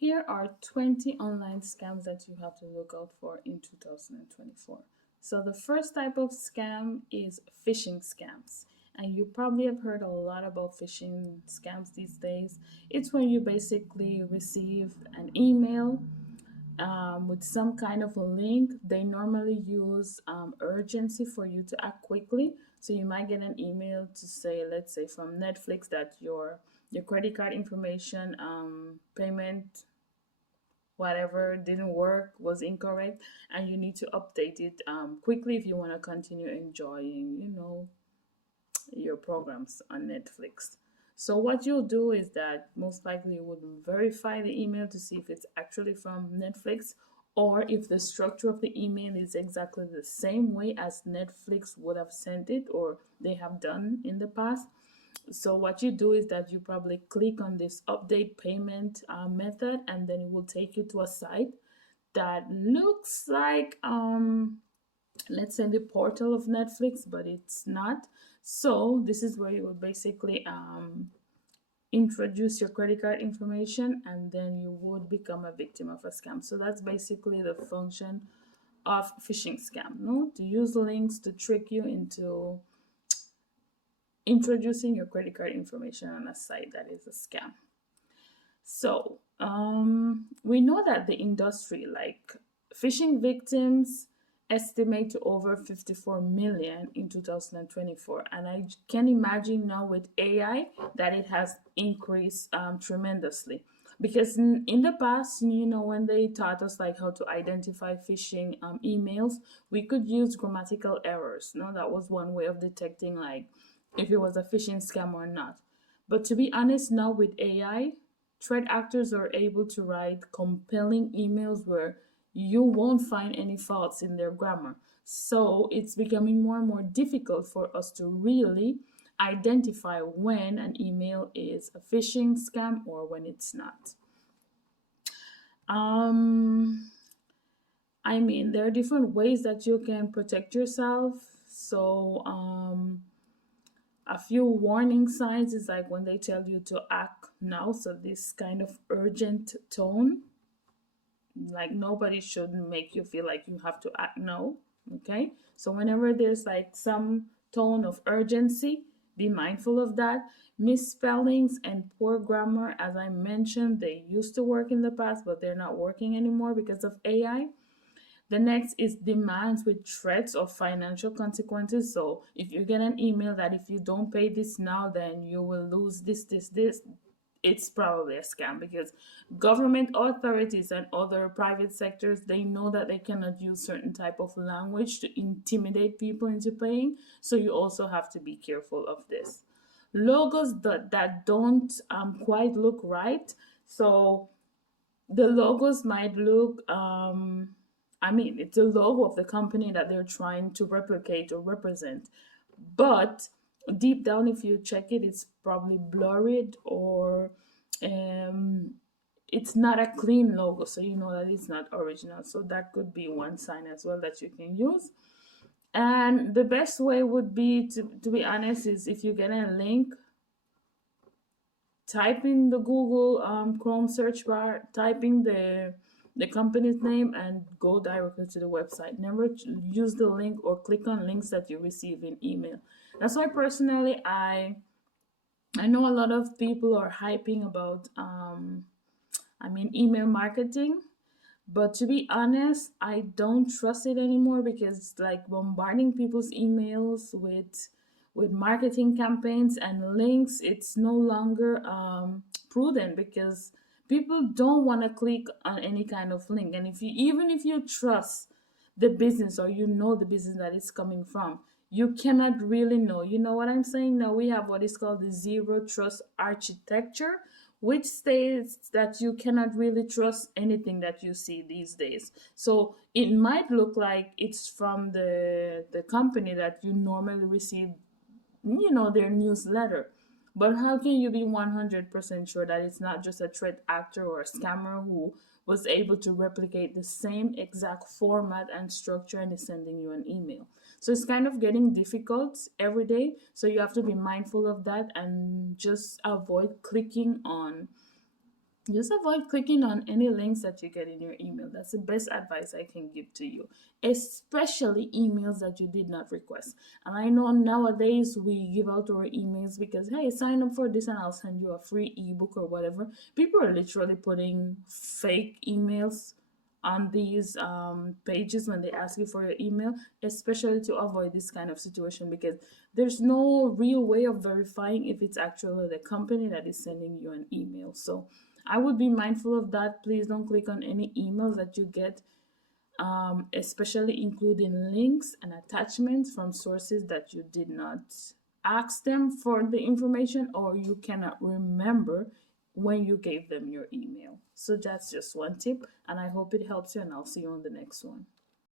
Here are 20 online scams that you have to look out for in 2024. So, the first type of scam is phishing scams. And you probably have heard a lot about phishing scams these days. It's when you basically receive an email with some kind of a link. They normally use urgency for you to act quickly. So you might get an email to say, let's say from Netflix, that your credit card information, payment, whatever didn't work, was incorrect, and you need to update it quickly if you want to continue enjoying, your programs on Netflix. So what you'll do is that most likely you would verify the email to see if it's actually from Netflix, or if the structure of the email is exactly the same way as Netflix would have sent it or they have done in the past. So what you do is that you probably click on this update payment method, and then it will take you to a site that looks like let's say the portal of Netflix, but it's not. So this is where you will basically introduce your credit card information, and then you would become a victim of a scam. So that's basically the function of phishing scam, no? To use links to trick you into introducing your credit card information on a site that is a scam. So we know that the industry, like phishing victims, estimate to over 54 million in 2024, and I can imagine now with AI that it has increased tremendously. Because in the past, when they taught us like how to identify phishing emails, we could use grammatical errors. No, that was one way of detecting like if it was a phishing scam or not. But to be honest, now with AI, threat actors are able to write compelling emails where you won't find any faults in their grammar. So it's becoming more and more difficult for us to really identify when an email is a phishing scam or when it's not. Um, there are different ways that you can protect yourself. So, a few warning signs is like when they tell you to act now. So, this kind of urgent tone, like nobody should make you feel like you have to act now. Okay, so whenever there's like some tone of urgency, be mindful of that. Misspellings and poor grammar, as I mentioned, they used to work in the past, but they're not working anymore because of AI. The next is demands with threats of financial consequences. So if you get an email that if you don't pay this now, then you will lose this, it's probably a scam, because government authorities and other private sectors, they know that they cannot use certain type of language to intimidate people into paying. So you also have to be careful of this. Logos that don't quite look right. So the logos might look it's a logo of the company that they're trying to replicate or represent, but deep down if you check it, it's probably blurred, or um it's not a clean logo, so you know that it's not original. So that could be one sign as well that you can use. And the best way would be to be honest is if you get a link, type in the Google Chrome search bar, type in the company's name, and go directly to the website. Never use the link or click on links that you receive in email. That's why personally I know a lot of people are hyping about email marketing, but to be honest, I don't trust it anymore, because it's like bombarding people's emails with marketing campaigns and links. It's no longer prudent, because people don't want to click on any kind of link. And if you even if you trust the business, or you know the business that it's coming from, you cannot really know. You know what I'm saying? Now we have what is called the zero trust architecture, which states that you cannot really trust anything that you see these days. So it might look like it's from the company that you normally receive, their newsletter. But how can you be 100% sure that it's not just a threat actor or a scammer who was able to replicate the same exact format and structure and is sending you an email? So it's kind of getting difficult every day. So you have to be mindful of that and just avoid clicking on Just avoid clicking on any links that you get in your email. That's the best advice I can give to you, especially emails that you did not request. And I know nowadays we give out our emails because, hey, sign up for this and I'll send you a free ebook or whatever. People are literally putting fake emails on these pages when they ask you for your email, especially to avoid this kind of situation because there's no real way of verifying if it's actually the company that is sending you an email. So I would be mindful of that. Please don't click on any emails that you get, especially including links and attachments from sources that you did not ask them for the information or you cannot remember when you gave them your email. So that's just one tip, and I hope it helps you, and I'll see you on the next one.